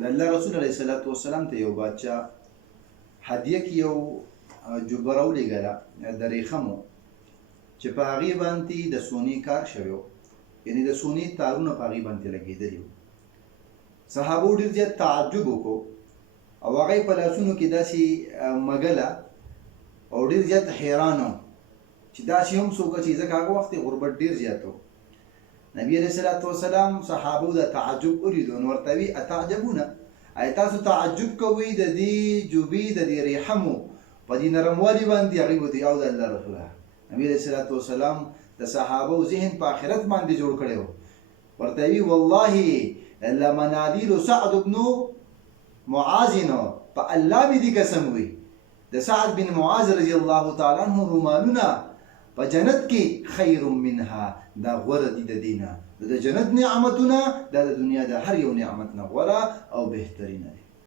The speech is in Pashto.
د الله رسول علیه الصلاۃ والسلام ته یو بادشاه هدیه کې یو جبه راولېږله د ریخمو چې په هغې باندې د سونې کار شوی و، یعنې د سونې تارونه په هغې باندې لګېدلي وو. صحابو ډېر زیات تعجب وکړو او هغه په لاسونو کې داسې مګله او ډېر زیات حیران وو چې داسې هم څوک چې ځکه هغه وخت غربت ډېر زیات و. نبی علیه الصلاۃ والسلام صحابو د تعجب ولیدو نو ورته وی اتعجبون، آیا تاسو تعجب کوئ د دې جوبې د دې ریحمو په دې نرموالي باندې؟ هغوی وتې او د الله رسوله نبی علیه الصلاۃ والسلام د صحابو ذهن په آخرت باندې جوړ کړی و. ورته وی والله لمنادیل سعد بن معاذ، په الله مې دې قسم وي د سعد بن معاذ رضی الله تعالی عنہ رومالونه په جنت کې خیر منها، دا غوره دي د دینه، د جنت نعمتونه دا د دنیا د هر یو نعمت نه غوره او بهترینه دي.